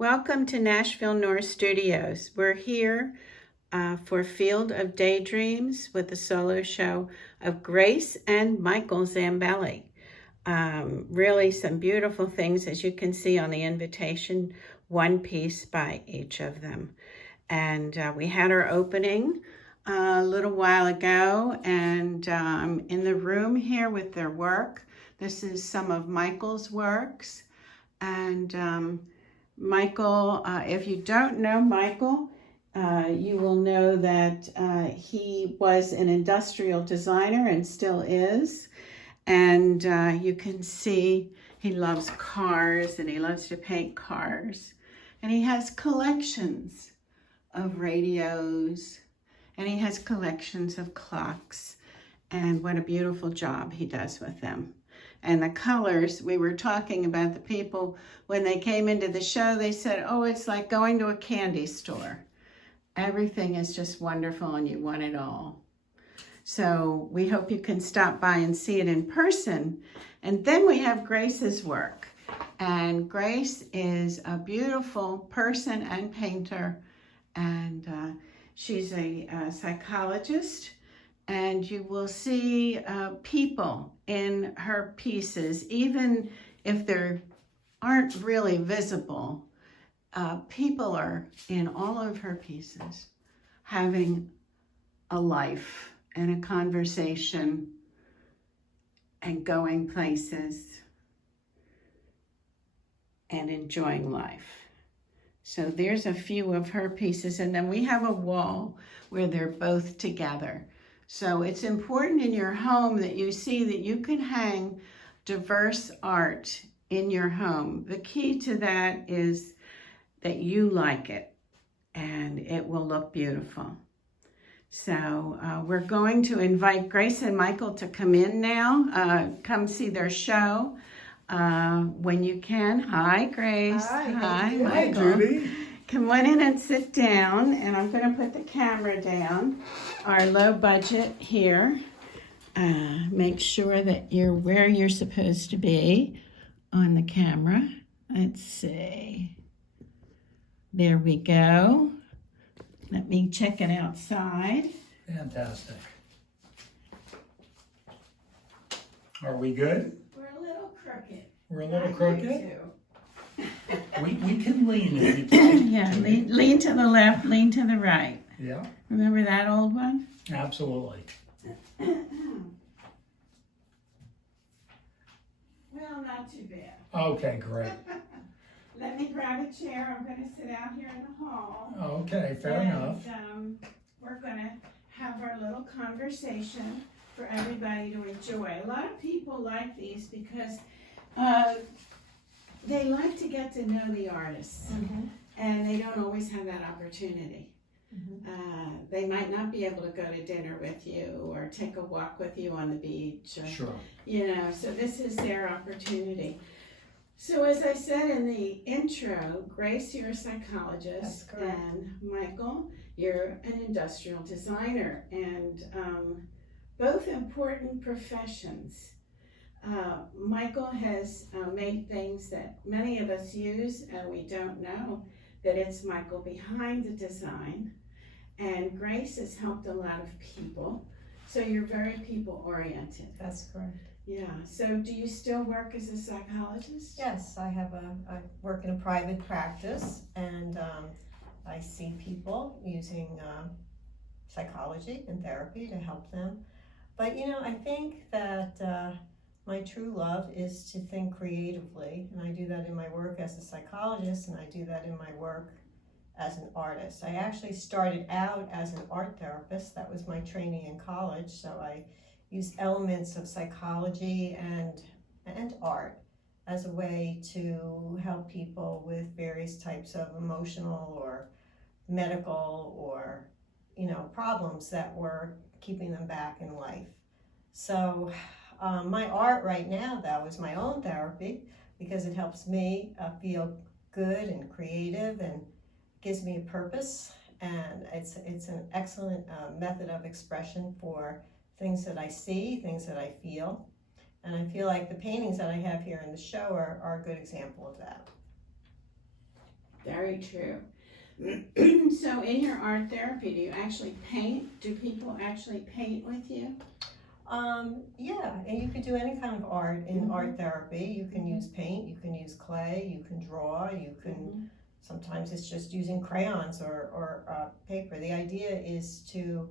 Welcome to Nashville North Studios. We're here for Field of Daydreams with the solo show of Grace and Michael Zambelli. Really some beautiful things, as you can see on the invitation, one piece by each of them. And we had our opening a little while ago, and in the room here with their work. This is some of Michael's works. And Michael, if you don't know Michael, you will know that he was an industrial designer and still is. And you can see he loves cars and he loves to paint cars. And he has collections of radios and he has collections of clocks. And what a beautiful job he does with them. And the colors, we were talking about the people, when they came into the show, they said, oh, it's like going to a candy store. Everything is just wonderful and you want it all. So we hope you can stop by and see it in person. And then we have Grace's work. And Grace is a beautiful person and painter. And she's a psychologist. And you will see people in her pieces, even if they aren't really visible. People are in all of her pieces having a life and a conversation and going places and enjoying life. So there's a few of her pieces, and then we have a wall where they're both together. So it's important in your home that you see that you can hang diverse art in your home. The key to that is that you like it and it will look beautiful. So we're going to invite Grace and Michael to come in now, come see their show when you can. Hi, Grace. Hi, Michael. Hi, Judy. Come on in and sit down, and I'm going to put the camera down. Our low budget here. Make sure that you're where you're supposed to be on the camera. Let's see. There we go. Let me check it outside. Fantastic. Are we good? We're a little crooked. We're a little crooked? We can lean if you'd like. Yeah, lean to the left, lean to the right. Yeah. Remember that old one? Absolutely. Well, not too bad. Okay, great. Let me grab a chair. I'm going to sit out here in the hall. Okay, fair enough. We're going to have our little conversation for everybody to enjoy. A lot of people like these because they like to get to know the artists, and they don't always have that opportunity. They might not be able to go to dinner with you or take a walk with you on the beach. Or, sure. So this is their opportunity. So as I said in the intro, Grace, you're a psychologist, and Michael, you're an industrial designer, and both important professions. Michael has made things that many of us use and we don't know that it's Michael behind the design, and Grace has helped a lot of people, so you're very people oriented. That's correct. Yeah, so do you still work as a psychologist? Yes, I work in a private practice, and I see people using psychology and therapy to help them. But I think that my true love is to think creatively, and I do that in my work as a psychologist, and I do that in my work as an artist. I actually started out as an art therapist. That was my training in college, so I used elements of psychology and art as a way to help people with various types of emotional or medical or problems that were keeping them back in life. So my art right now, though, is my own therapy because it helps me feel good and creative and gives me a purpose, and it's an excellent method of expression for things that I see, things that I feel, and I feel like the paintings that I have here in the show are a good example of that. very true. So in your art therapy, do you actually paint? Do people actually paint with you? Yeah, and you could do any kind of art in Mhm. art therapy. You can use paint, you can use clay, you can draw, you can, sometimes it's just using crayons or paper. The idea is to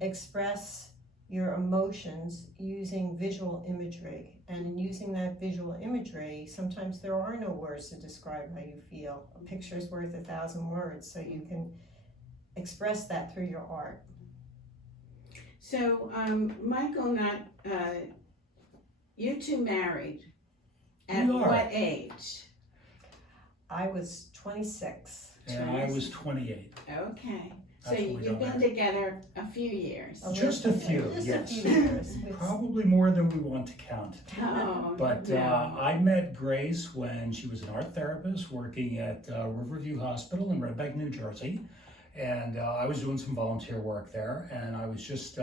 express your emotions using visual imagery. And in using that visual imagery, sometimes there are no words to describe how you feel. A picture is worth 1,000 words, so you can express that through your art. So, Michael, you two married at We are. what age? I was 26. And I was 28. Okay. So That's when we you've got been together a few years. Just a few, Just yes. a few years. Probably more than we want to count. Oh, But no. I met Grace when she was an art therapist working at Riverview Hospital in Red Bank, New Jersey. And I was doing some volunteer work there, and I was just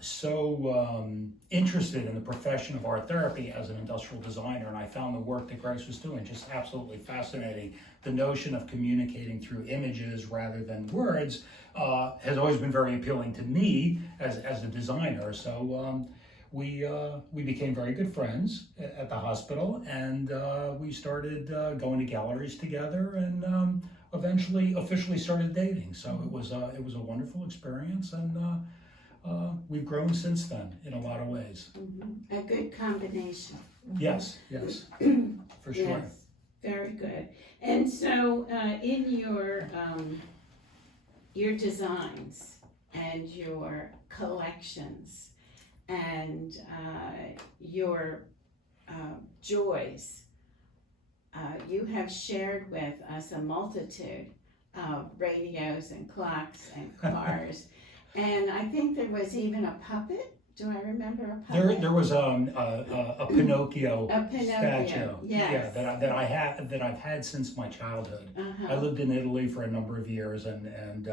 so interested in the profession of art therapy as an industrial designer, and I found the work that Grace was doing just absolutely fascinating. The notion of communicating through images rather than words has always been very appealing to me as a designer. So we became very good friends at the hospital, and we started going to galleries together, and eventually officially started dating. So it was a wonderful experience, and we've grown since then in a lot of ways. Mm-hmm. A good combination. Yes, for sure. Yes, very good. And so in your designs and your collections and your joys, you have shared with us a multitude of radios and clocks and cars. And I think there was even a puppet. Do I remember a puppet? There was a Pinocchio statue, yes. that I've had since my childhood. I lived in Italy for a number of years, and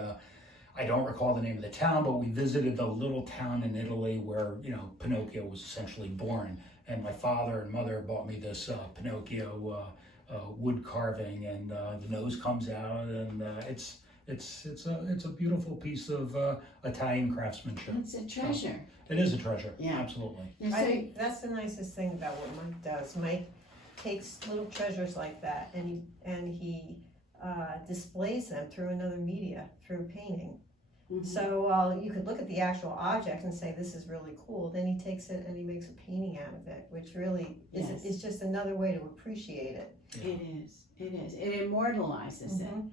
I don't recall the name of the town, but we visited the little town in Italy where Pinocchio was essentially born. And my father and mother bought me this Pinocchio wood carving, and the nose comes out, and it's a beautiful piece of Italian craftsmanship. It's a treasure. It is a treasure. Yeah. Absolutely. And I so, think that's the nicest thing about what Mike does. Mike takes little treasures like that and he displays them through another media, through painting. mhm. So while you could look at the actual object and say this is really cool, then he takes it and he makes a painting out of it, which really Yes. is just another way to appreciate it. It is. It is. It immortalizes it. Mhm.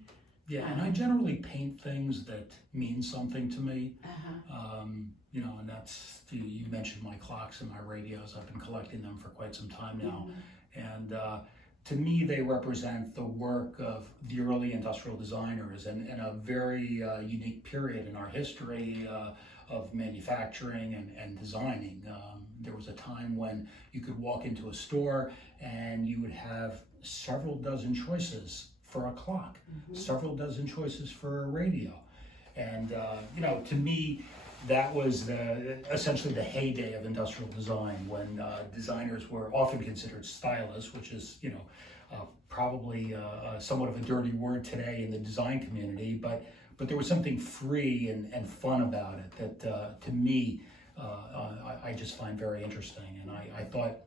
Yeah, and I generally paint things that mean something to me. Uh-huh. And that's, you mentioned my clocks and my radios. I've been collecting them for quite some time now. And to me, they represent the work of the early industrial designers and a very unique period in our history of manufacturing and designing. There was a time when you could walk into a store and you would have several dozen choices for a clock, several dozen choices for a radio. And, to me, that was essentially the heyday of industrial design, when designers were often considered stylists, which is, probably somewhat of a dirty word today in the design community, but there was something free and fun about it that, to me, I just find very interesting. And I thought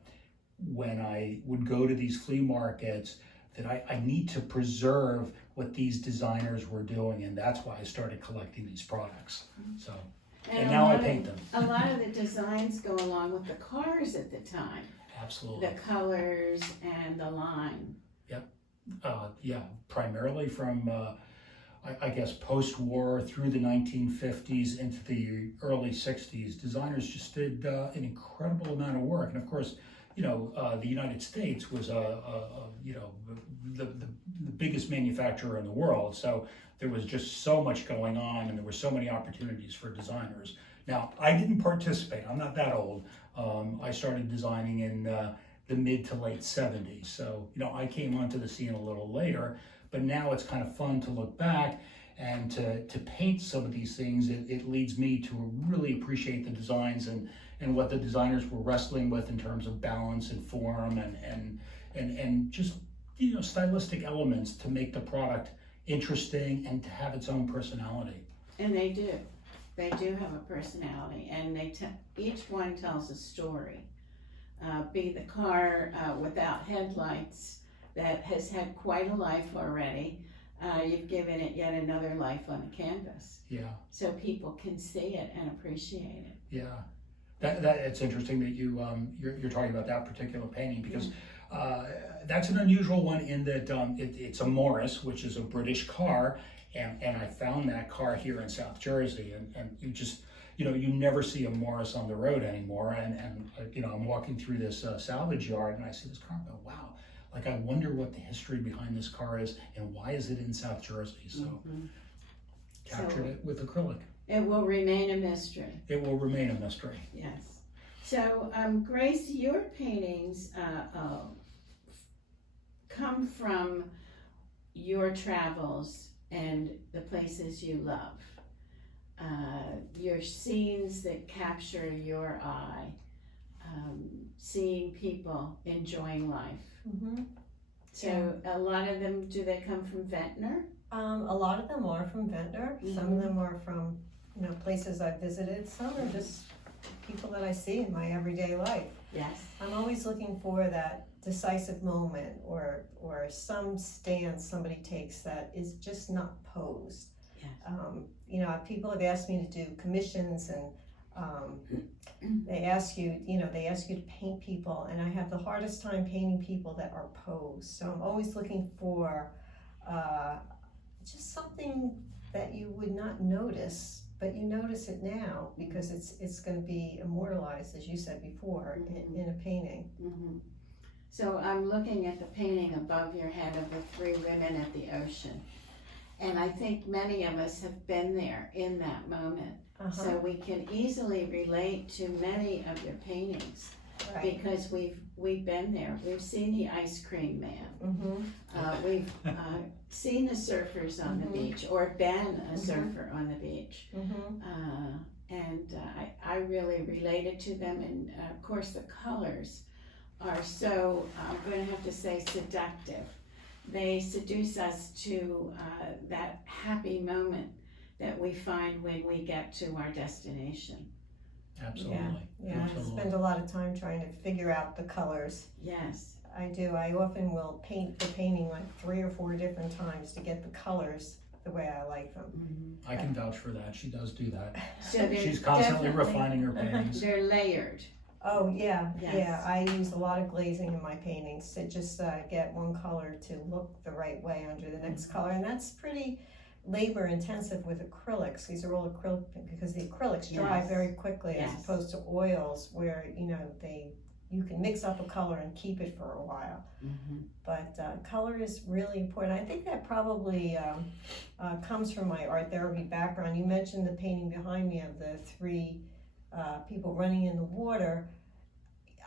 when I would go to these flea markets that I need to preserve what these designers were doing, and that's why I started collecting these products. So, and now I paint them. A lot of the designs go along with the cars at the time. Absolutely. The colors and the line. Primarily from, I guess, post-war through the 1950s into the early 60s, designers just did an incredible amount of work. And of course, the United States was the biggest manufacturer in the world. So there was just so much going on, and there were so many opportunities for designers. Now, I didn't participate. I'm not that old. I started designing in the mid to late 70s. So, I came onto the scene a little later, but now it's kind of fun to look back and to paint some of these things. It leads me to really appreciate the designs and what the designers were wrestling with in terms of balance and form and just, stylistic elements to make the product interesting and to have its own personality. And they do. They do have a personality, and each one tells a story. Be the car without headlights that has had quite a life already. You've given it yet another life on the canvas. Yeah. So people can see it and appreciate it. Yeah. That it's interesting that you're talking about that particular painting, because that's an unusual one in that it's a Morris, which is a British car, and I found that car here in South Jersey, and you never see a Morris on the road anymore, and I'm walking through this salvage yard and I see this car and go, wow, like I wonder what the history behind this car is and why is it in South Jersey. So captured it with acrylic. It will remain a mystery. It will remain a mystery. Yes. So, Grace, your paintings come from your travels and the places you love. Your scenes that capture your eye, seeing people enjoying life. Mm-hmm. So, a lot of them, do they come from Ventnor? A lot of them are from Ventnor. Some of them are from places I've visited. Some are just people that I see in my everyday life. Yes. I'm always looking for that decisive moment or some stance somebody takes that is just not posed. Yes. People have asked me to do commissions, and they ask you to paint people, and I have the hardest time painting people that are posed. So I'm always looking for just something that you would not notice, but you notice it now because it's going to be immortalized, as you said before, in a painting. Mm-hmm. So I'm looking at the painting above your head of the three women at the ocean. And I think many of us have been there in that moment. So we can easily relate to many of your paintings. Right. Because we've been there. We've seen the ice cream man. Mm-hmm. We've seen the surfers on the beach, or been a surfer on the beach. Mm-hmm. I really related to them, and of course the colors are so, I'm going to have to say, seductive. They seduce us to that happy moment that we find when we get to our destination. Absolutely. Yeah. Absolutely. I spend a lot of time trying to figure out the colors. Yes. I do. I often will paint the painting like 3 or 4 different times to get the colors the way I like them. Mm-hmm. I can vouch for that. She does do that. So She's constantly refining her paintings. They're layered. Oh yeah, Yes. yeah. I use a lot of glazing in my paintings to just get one color to look the right way under the next color, and that's pretty labor intensive with acrylics. These are all acrylic because the acrylics dry Yes. very quickly Yes. as opposed to oils where you can mix up a color and keep it for a while. Mm-hmm. But color is really important. I think that probably comes from my art therapy background. You mentioned the painting behind me of the 3 people running in the water.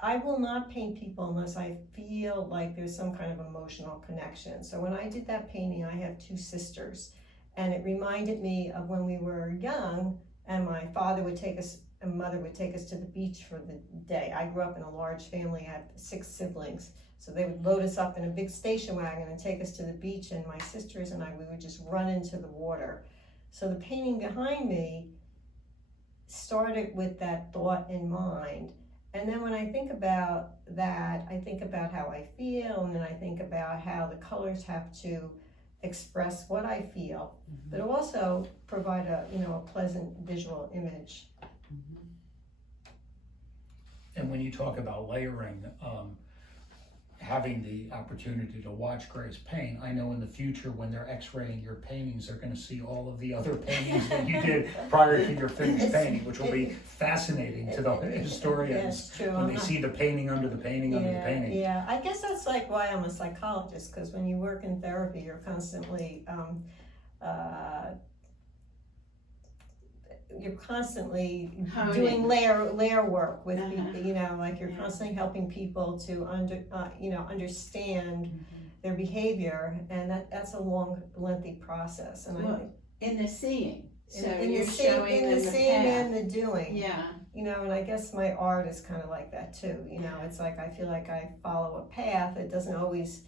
I will not paint people unless I feel like there's some kind of emotional connection. So when I did that painting, I have 2 sisters, and it reminded me of when we were young and my father would take us and mother would take us to the beach for the day. I grew up in a large family. I had 6 siblings. So they would load us up in a big station wagon and take us to the beach, and my sisters and I, we would just run into the water. So the painting behind me started with that thought in mind. And then when I think about that, I think about how I feel, and then I think about how the colors have to express what I feel, but also provide a pleasant visual image. Mm-hmm. And when you talk about layering, having the opportunity to watch Grace paint, I know in the future when they're x-raying your paintings, they're going to see all of the other paintings that you did prior to your finished painting, which will be fascinating to the historians True. when they see the painting under the painting under the painting. Yeah, I guess that's like why I'm a psychologist, because when you work in therapy, you're constantly Honing. doing layer work with people, like you're Yeah. constantly helping people to understand their behavior, and that's a long, lengthy process. And I Well, think in the seeing. So in you're the seeing, showing in them the the seeing path. and the doing. Yeah. And I guess my art is kind of like that too. It's like I feel like I follow a path. It doesn't always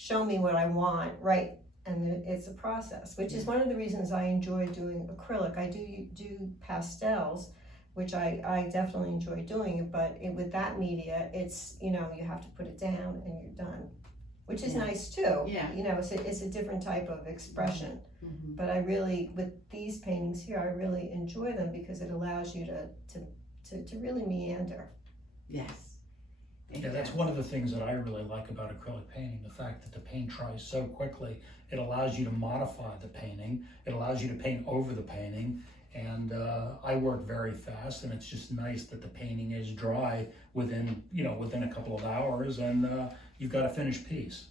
show me what I want, right? And it's a process, which is one of the reasons I enjoy doing acrylic. I do pastels, which I definitely enjoy doing it, but with that media, it's, you know, you have to put it down and you're done, which is nice too. Yeah. You know, it's a different type of expression. Mm-hmm. But I really, with these paintings here, I really enjoy them because it allows you to really meander. Yes. Yeah, that's one of the things that I really like about acrylic painting, the fact that the paint dries so quickly. It allows you to modify the painting. It allows you to paint over the painting. And I work very fast, and it's just nice that the painting is dry within a couple of hours, and you've got a finished piece.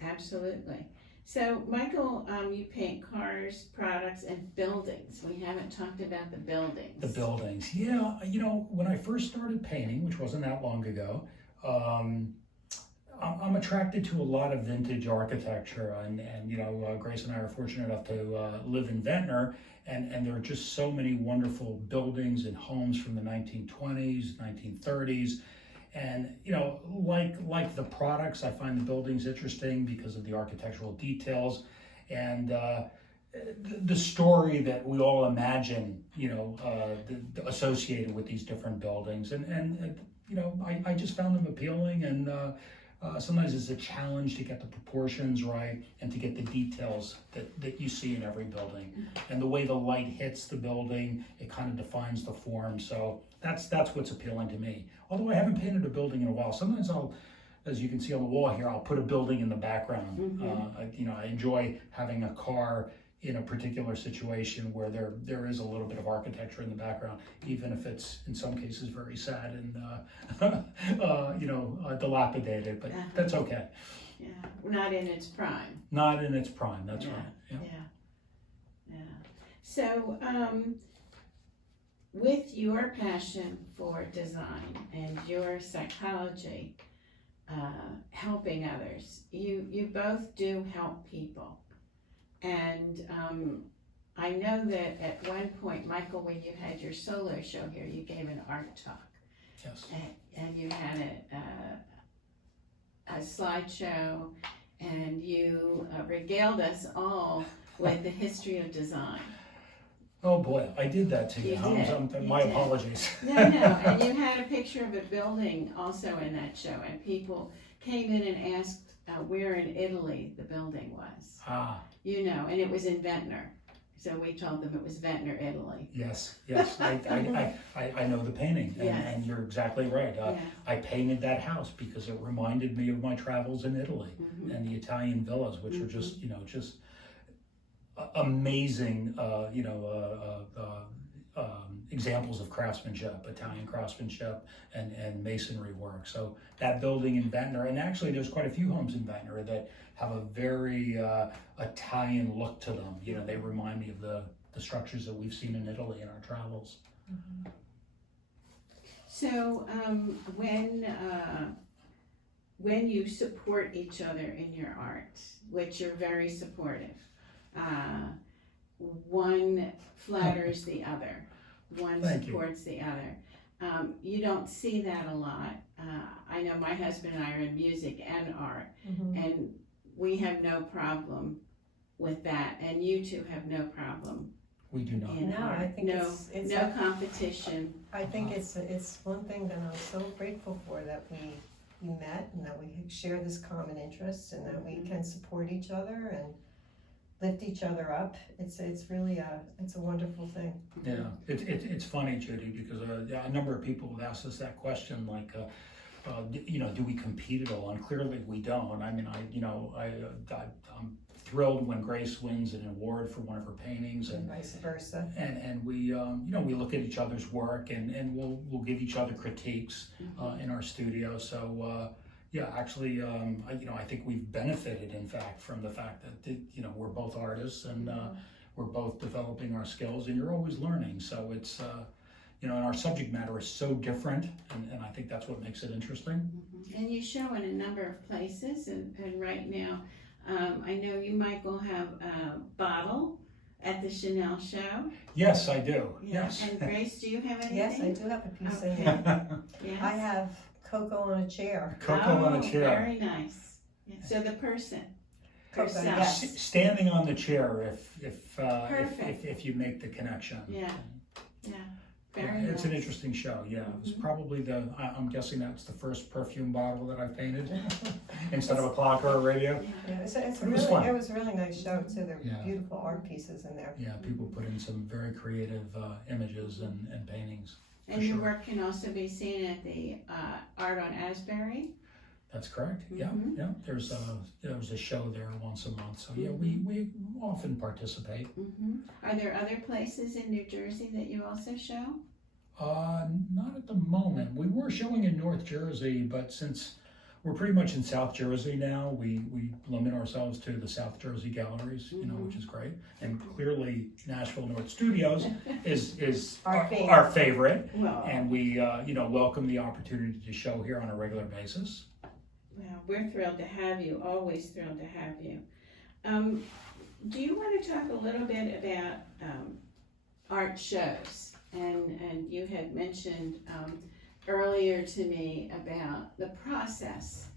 Absolutely. So, Michael, you paint cars, products, and buildings. We haven't talked about the buildings. The buildings, yeah. You know, when I first started painting, which wasn't that long ago, I'm attracted to a lot of vintage architecture, and you know, Grace and I are fortunate enough to live in Ventnor, and there are just so many wonderful buildings and homes from the 1920s, 1930s. And you know, like the products, I find the buildings interesting because of the architectural details and the story that we all imagine, you know, associated with these different buildings. And you know, I just found them appealing, and sometimes it's a challenge to get the proportions right and to get the details that you see in every building. And the way the light hits the building, it kind of defines the form. So that's what's appealing to me. Although I haven't painted a building in a while, sometimes I'll, as you can see on the wall here, I'll put a building in the background. You know, I enjoy having a car in a particular situation where there is a little bit of architecture in the background, even if it's in some cases very sad and you know, dilapidated, but that's okay. Yeah, not in its prime. Not in its prime, that's right. Yeah. So, with your passion for design and your psychology, helping others, you both do help people. And I know that at one point, Michael, when you had your solo show here, you gave an art talk. Yes. And you had a slideshow, and you regaled us all with the history of design. Oh boy, I did that to you. My apologies. No, and you had a picture of a building also in that show, and people came in and asked where in Italy the building was. You know, and it was in Ventnor. So we told them it was Ventnor, Italy. Yes, I know the painting, and you're exactly right. I painted that house because it reminded me of my travels in Italy and the Italian villas, which are just, you know, just amazing, you know, examples of craftsmanship, Italian craftsmanship and masonry work. So that building in Ventnor, and actually there's quite a few homes in Ventnor that have a very Italian look to them. You know, they remind me of the structures that we've seen in Italy in our travels. So when you support each other in your art, which you're very supportive, one flatters the other, one supports the other. You don't see that a lot. I know my husband and I are in music and art, and we have no problem with that, and you two have no problem. We do not. No, I think it's no competition. I think it's one thing that I'm so grateful for, that we met and that we share this common interest and that we can support each other and lift each other up. It's really a wonderful thing. Yeah, it's funny, Judy, because a number of people have asked us that question, like, you know, do we compete at all? And clearly we don't. I mean, I'm thrilled when Grace wins an award for one of her paintings, and vice versa. And we, you know, we look at each other's work, and we'll give each other critiques in our studio. So. Yeah, actually, you know, I think we've benefited, in fact, from the fact that, you know, we're both artists and we're both developing our skills, and you're always learning. So it's, you know, and our subject matter is so different, and I think that's what makes it interesting. And you show in a number of places, and right now, I know you, Michael, have a bottle at the Chanel show. Yes, I do. Yeah. Yes. And Grace, do you have anything? Yes, I do have a piece in Okay. here. Yes. I have cocoa on a chair. Cocoa on a chair. Very nice. So the person Person, herself. yes. Standing on the chair Perfect. if you make the connection. Yeah. Yeah, Very it's an nice. interesting show. Yeah, it was probably I'm guessing that's the first perfume bottle that I painted instead of a clock or a radio. Yeah, it's But it was really, fun. it was a really nice show too. There were Yeah. beautiful art pieces in there. Yeah, people put in some very creative images and paintings. And your sure. work can also be seen at the Art on Asbury. That's correct. Yeah, Mhm. yeah. There's a show there once a month. So yeah, we often participate. Are there other places in New Jersey that you also show? Not at the moment. We were showing in North Jersey, but since we're pretty much in South Jersey now, we limit ourselves to the South Jersey galleries, you know, which is great. And clearly, Nashville North Studios is Our favorite. our favorite. Well, And we, welcome the opportunity to show here on a regular basis. well, we're thrilled to have you, always thrilled to have you. Do you want to talk a little bit about art shows? And you had mentioned earlier to me about the process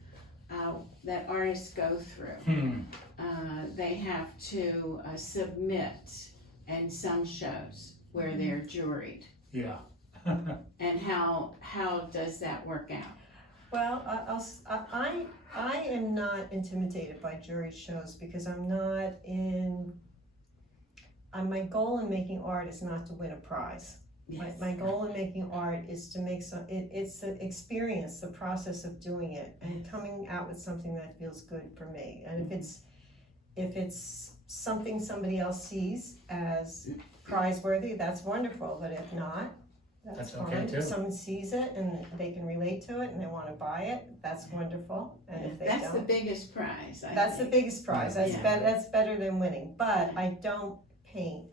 that artists go through. They have to submit in some shows where they're juried. Yeah. And how does that work out? Well, I am not intimidated by jury shows because I'm not in. My goal in making art is not to win a prize. Yes. My goal in making art is to make it's an experience, the process of doing it and coming out with something that feels good for me. And if it's something somebody else sees as prize-worthy, that's wonderful. But if not, that's That's fine. okay, too. If someone sees it and they can relate to it and they want to buy it, that's wonderful. And if they That's the don't, biggest prize. I that's the think. biggest prize. That's Yeah. that's better than winning. But I don't paint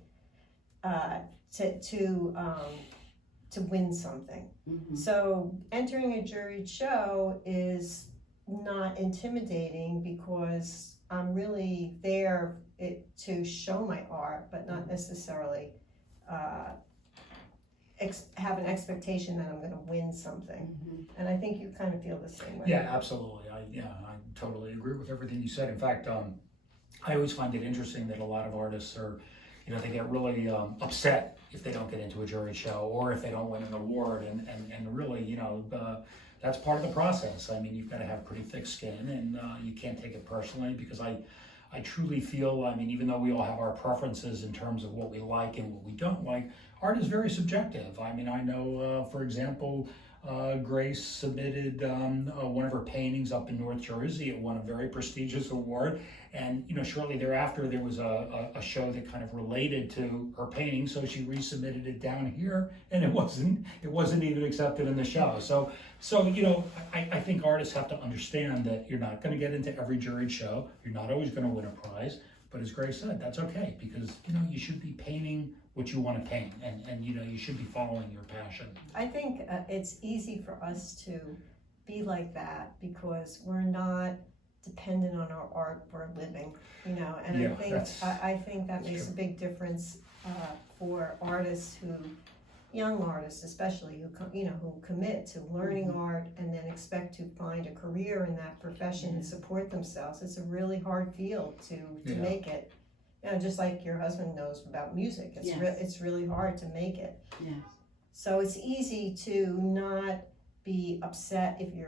to win something. So entering a juried show is not intimidating because I'm really there to show my art, but not necessarily have an expectation that I'm going to win something. And I think you kind of feel the same way. Yeah, absolutely. I totally agree with everything you said. In fact, I always find it interesting that a lot of artists are, they get really upset if they don't get into a jury show or if they don't win an award. And really, that's part of the process. I mean, you've got to have pretty thick skin and you can't take it personally because I truly feel, even though we all have our preferences in terms of what we like and what we don't like, art is very subjective. I know, for example, Grace submitted one of her paintings up in North Jersey. It won a very prestigious award. And, shortly thereafter, there was a show that kind of related to her painting. So she resubmitted it down here and it wasn't even accepted in the show. So I think artists have to understand that you're not going to get into every juried show. You're not always going to win a prize. But as Grace said, that's okay because, you should be painting what you want to paint and you should be following your passion. I think it's easy for us to be like that because we're not dependent on our art for a living, and Yeah, I think that makes true. a big difference for artists young artists especially, who commit to learning art and then expect to find a career in that profession and support themselves. It's a really hard field to Yeah. make it. Just like your husband knows about music, it's Yes. it's really hard to make it. Yes. So it's easy to not be upset if you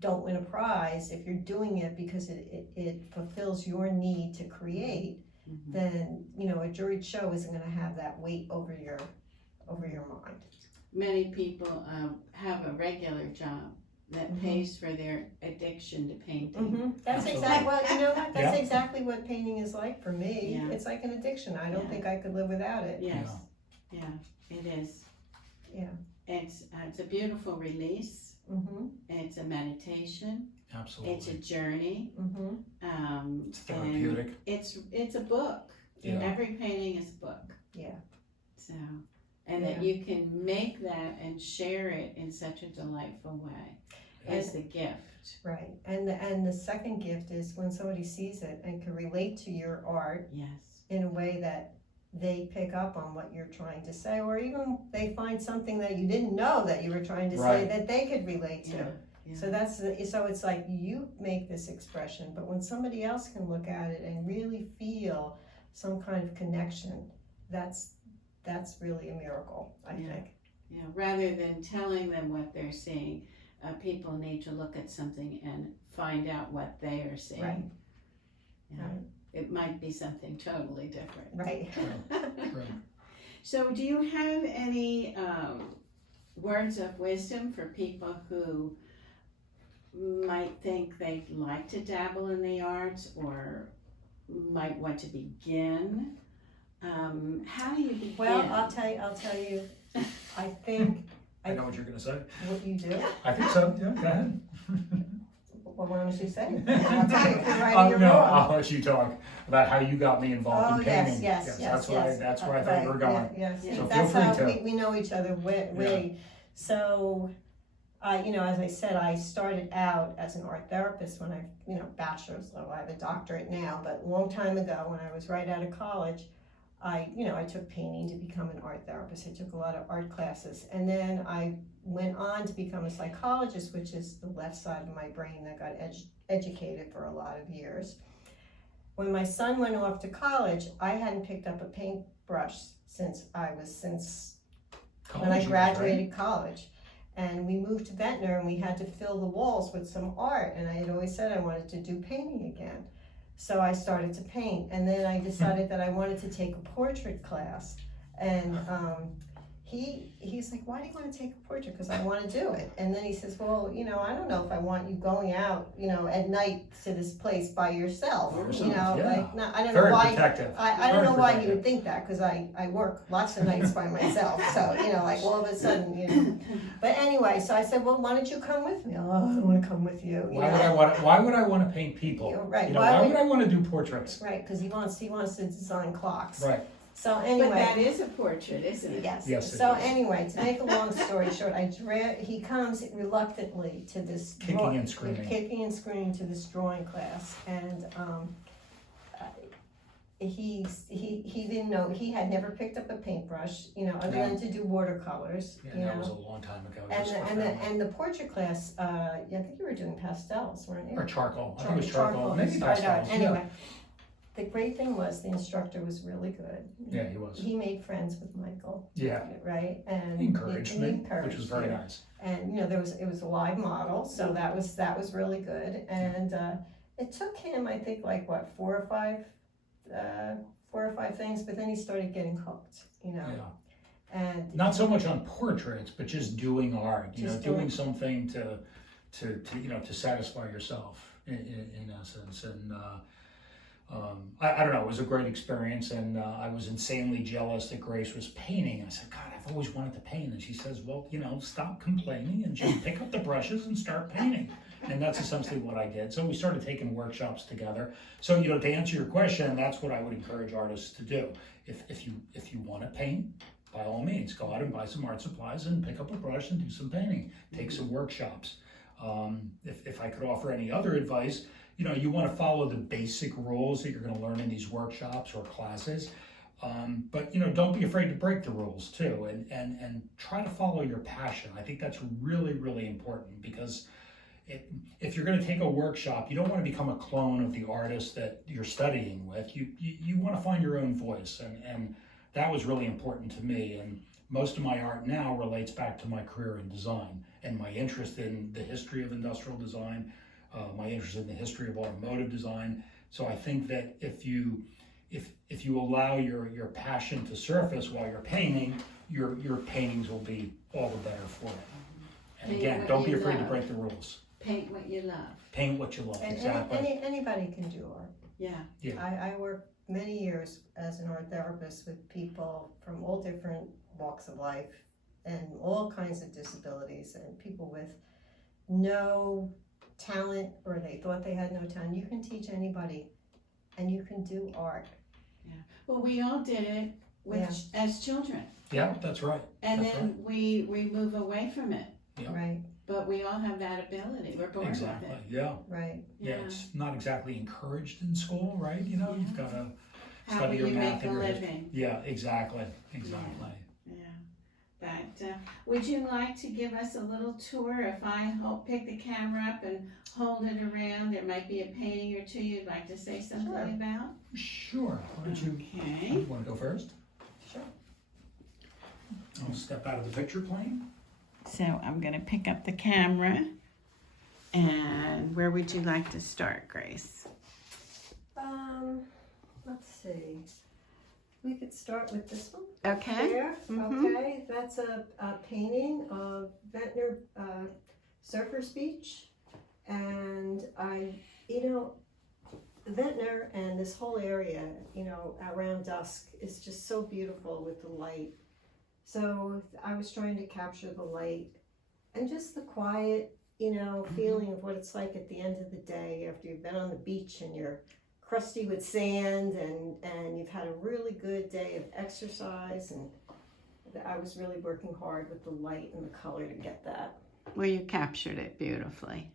don't win a prize, if you're doing it because it fulfills your need to create. Then a juried show isn't going to have that weight over your mind. Many people have a regular job that pays for their addiction to painting. That's Absolutely. exactly what that's Yeah. exactly what painting is like for me. Yeah. It's like an addiction. I don't Yeah. think I could live without it. Yes. Yeah, it is. Yeah. It's a beautiful release. Mhm. It's a meditation. Absolutely. It's a journey. Mhm. It's therapeutic. And it's a book. Yeah. Every painting is a book. Yeah. So, and that you can make that and share it in such a delightful way as the gift. Right. And the second gift is when somebody sees it and can relate to your art Yes. in a way that they pick up on what you're trying to say, or even they find something that you didn't know that you were trying to say Right. that they could relate to. Yeah. So so it's like you make this expression, but when somebody else can look at it and really feel some kind of connection, that's really a miracle, I think. Yeah, rather than telling them what they're seeing, people need to look at something and find out what they are seeing. Right. Yeah. Right. It might be something totally different. Right. True. So do you have any words of wisdom for people who might think they'd like to dabble in the arts or might want to begin? How do you begin? Well, I'll tell you, I think I know what you're going to say. what you do. I think so. Yeah, go ahead. Well, why don't you say it? I'll tell you if you're right or you're No, wrong. I'll let you talk about how you got me involved in painting. Yes. That's where I thought you were going. Yes. Yeah. So That's feel how free to. we know each other way. So, as I said, I started out as an art therapist when bachelor's level. I have a doctorate now, but a long time ago when I was right out of college, I took painting to become an art therapist. I took a lot of art classes, and then I went on to become a psychologist, which is the left side of my brain that got educated for a lot of years. When my son went off to college, I hadn't picked up a paintbrush since when I graduated college. And we moved to Ventnor, and we had to fill the walls with some art, and I had always said I wanted to do painting again. So I started to paint, and then I decided that I wanted to take a portrait class. And he's like, why do you want to take a portrait? Because I want to do it. And then he says, well, I don't know if I want you going out, at night to this place by yourself. Yeah. I don't Very know why. protective. I don't know why he would think that, because I work lots of nights by myself. So, all of a sudden, But anyway, so I said, well, why don't you come with me? Oh, I don't want to come with you. Why would I want to paint people? Right. Why would I want to do portraits? Right, because he wants to design clocks. Right. So But anyway. that is a portrait, isn't it? Yes. Yes, it So is. anyway, to make a long story short, he comes reluctantly to this Kicking and screaming to this drawing class, and he didn't know, he had never picked up a paintbrush, other than to do watercolors. Yeah, that was a long time ago. And the portrait class, I think you were doing pastels, weren't you? Or charcoal. I think it was charcoal. Maybe Started out. pastels. Anyway, the great thing was the instructor was really good. Yeah, he was. He made friends with Michael. Yeah. Right, and He encouraged me, encouraged which was very you. nice. And it was a live model, so that was really good. And it took him, I think, like what, four or five things, but then he started getting hooked, Yeah. And Not so much on portraits, but just doing art. Just doing doing- something to satisfy yourself in essence. And I don't know. It was a great experience, and I was insanely jealous that Grace was painting. I said, God, I've always wanted to paint. And she says, well, stop complaining and just pick up the brushes and start painting. And that's essentially what I did. So we started taking workshops together. So, to answer your question, that's what I would encourage artists to do. If you want to paint, by all means, go out and buy some art supplies and pick up a brush and do some painting. Take some workshops. If I could offer any other advice, you want to follow the basic rules that you're going to learn in these workshops or classes. But don't be afraid to break the rules too, and try to follow your passion. I think that's really, really important, because if you're going to take a workshop, you don't want to become a clone of the artist that you're studying with. You want to find your own voice, and that was really important to me. And most of my art now relates back to my career in design and my interest in the history of industrial design, my interest in the history of automotive design. So I think that if you allow your passion to surface while you're painting, your paintings will be all the better for it. And Paint again, what don't be you afraid to love. break the rules. Paint what you love. Paint what you love. And Exactly. anybody can do art. Yeah. I worked many years as an art therapist with people from all different walks of life and all kinds of disabilities, and people with no talent, or they thought they had no talent. You can teach anybody, and you can do art. Well, we all did it as children. Yeah, that's right. And That's then we move away from it. Yeah. Right, But we all have that ability. We're born Exactly. with it. Yeah. right. Yeah. It's not exactly encouraged in school, right? You've got to How study will your you math make a and your history. living? Yeah, exactly. Exactly. Yeah. But would you like to give us a little tour? If I pick the camera up and hold it around, there might be a painting or two you'd like to say something Sure. about? Sure. Why don't you Okay. want to go first? Sure. I'll step out of the picture plane. So I'm going to pick up the camera. And where would you like to start, Grace? Let's see. We could start with this one. Okay. Here. Mhm. Okay, that's a painting of Ventnor Surfers Beach, and Ventnor and this whole area, around dusk is just so beautiful with the light. So I was trying to capture the light and just the quiet, feeling of what it's like at the end of the day after you've been on the beach and you're crusty with sand and you've had a really good day of exercise, and I was really working hard with the light and the color to get that. Well, you captured it beautifully.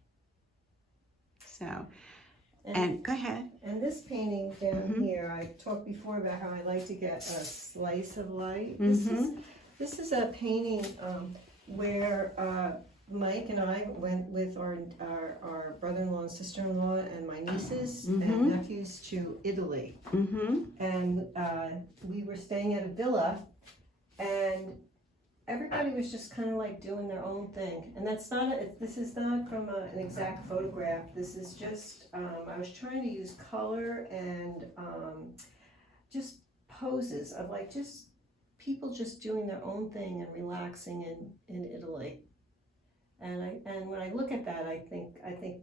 So, and go ahead. And this painting down Mhm. here, I talked before about how I like to get a slice of light. Mhm. This is a painting where Mike and I went with our brother-in-law and sister-in-law and my nieces Mhm. and nephews to Italy. Mm-hmm. And we were staying at a villa, and everybody was just kind of like doing their own thing. And this is not from an exact photograph. This is just, I was trying to use color and just poses of like just people just doing their own thing and relaxing in Italy. And when I look at that, I think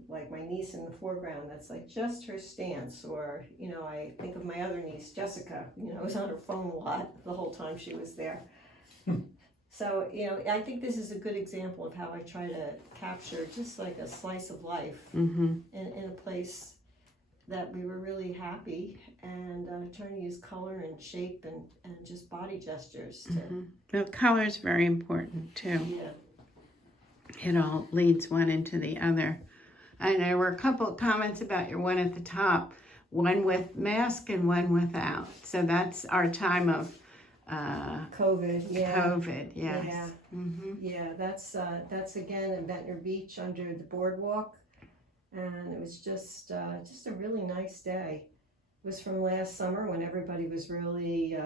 like my niece in the foreground, that's like just her stance. Or, I think of my other niece, Jessica, was on her phone a lot the whole time she was there. So, I think this is a good example of how I try to capture just like a slice of life Mm-hmm. in a place that we were really happy, and trying to use color and shape and just body gestures to, Mm-hmm. The color is very important too. yeah. It all leads one into the other. And there were a couple of comments about your one at the top, one with mask and one without. So that's our time of COVID, yeah. COVID, yes. Yeah. Mm-hmm. Yeah, that's again in Ventnor Beach under the boardwalk, and it was just a really nice day. It was from last summer when everybody was really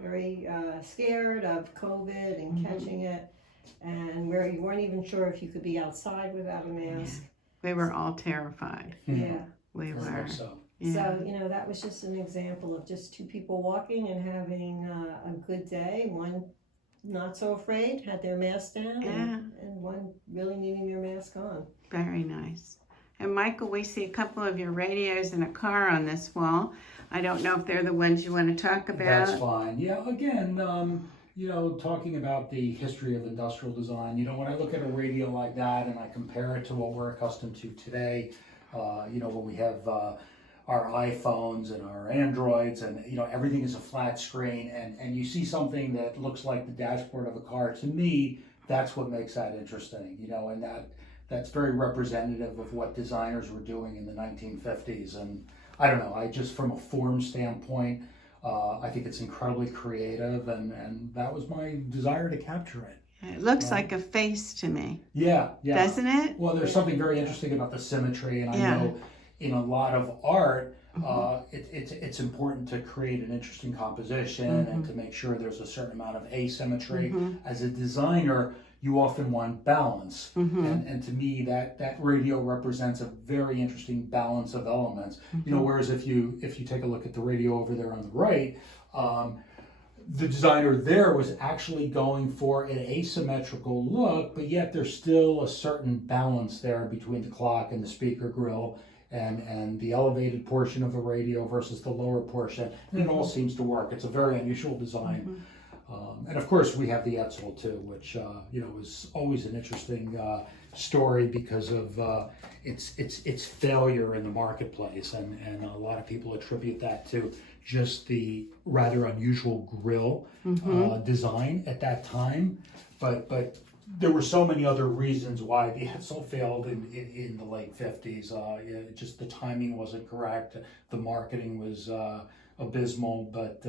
very scared of COVID and Mhm. catching it, and where you weren't even sure if you could be outside without a mask. We were all terrified. Yeah. We Very were. much so. Yeah. So, that was just an example of just two people walking and having a good day. One not so afraid, had their mask down, Yeah. and one really needing their mask on. Very nice. And Michael, we see a couple of your radios in a car on this wall. I don't know if they're the ones you want to talk about. That's fine. Yeah, again, talking about the history of industrial design, when I look at a radio like that and I compare it to what we're accustomed to today, when we have our iPhones and our Androids and, everything is a flat screen, and you see something that looks like the dashboard of a car, to me, that's what makes that interesting, and that's very representative of what designers were doing in the 1950s. And I don't know, from a form standpoint, I think it's incredibly creative, and that was my desire to capture it. It looks like a face to me. Yeah. Doesn't it? Well, there's something very interesting about the symmetry, and I Yeah. know in a lot of art, it's important to create an interesting composition and to make sure there's a certain amount of asymmetry. As a designer, you often want balance, and to me, that radio represents a very interesting balance of elements. Whereas if you take a look at the radio over there on the right, the designer there was actually going for an asymmetrical look, but yet there's still a certain balance there between the clock and the speaker grill and the elevated portion of the radio versus the lower portion. And it all seems to work. It's a very unusual design. And of course we have the Etzel too, which is always an interesting story because of its failure in the marketplace, and a lot of people attribute that to just the rather unusual grill design at that time. But there were so many other reasons why the Etzel failed in the late 50s. Just the timing wasn't correct. The marketing was abysmal, but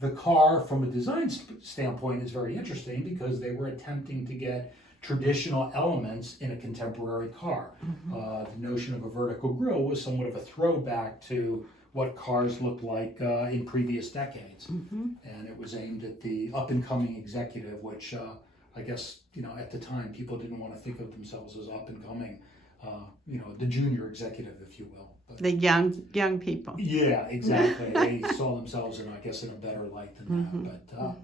The car, from a design standpoint, is very interesting because they were attempting to get traditional elements in a contemporary car. The notion of a vertical grille was somewhat of a throwback to what cars looked like in previous decades. And it was aimed at the up-and-coming executive, which I guess, at the time, people didn't want to think of themselves as up-and-coming, the junior executive, if you will. But, The young people. yeah, exactly. They saw themselves in, I guess, in a better light than that. But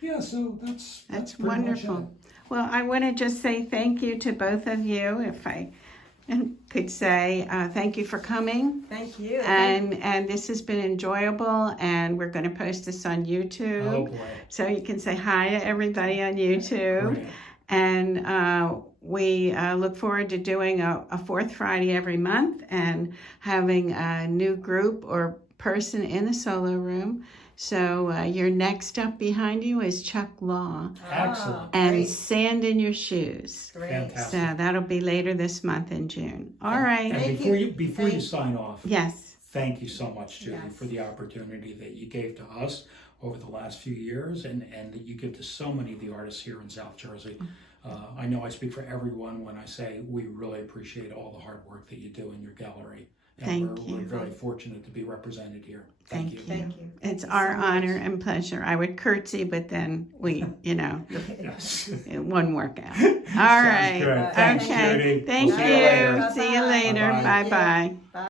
yeah, so that's pretty wonderful. much it. Well, I want to just say thank you to both of you. If I could say thank you for coming. Thank you. And this has been enjoyable, and we're going to post this on YouTube. Oh boy. So you can say hi to everybody on YouTube. Great. And we look forward to doing a fourth Friday every month and having a new group or person in the solo room. So your next up behind you is Chuck Law Excellent. and Great. Sand in Your Shoes. Great. Fantastic. So that'll be later this month in June. All right. And Thank before you. before you sign off, Yes. thank you so much, Judy, Yes. for the opportunity that you gave to us over the last few years and that you give to so many of the artists here in South Jersey. I know I speak for everyone when I say we really appreciate all the hard work that you do in your gallery. And Thank we're you. very fortune to be represented here. Thank you. Thank you. It's Thank you our so much. honor and pleasure. I would curtsy, but then we, Yes. it wouldn't work out. All right. Good. Thanks, Okay. Judy. Thank We'll see you later. you. See you later. Bye-bye. Bye-bye. Bye.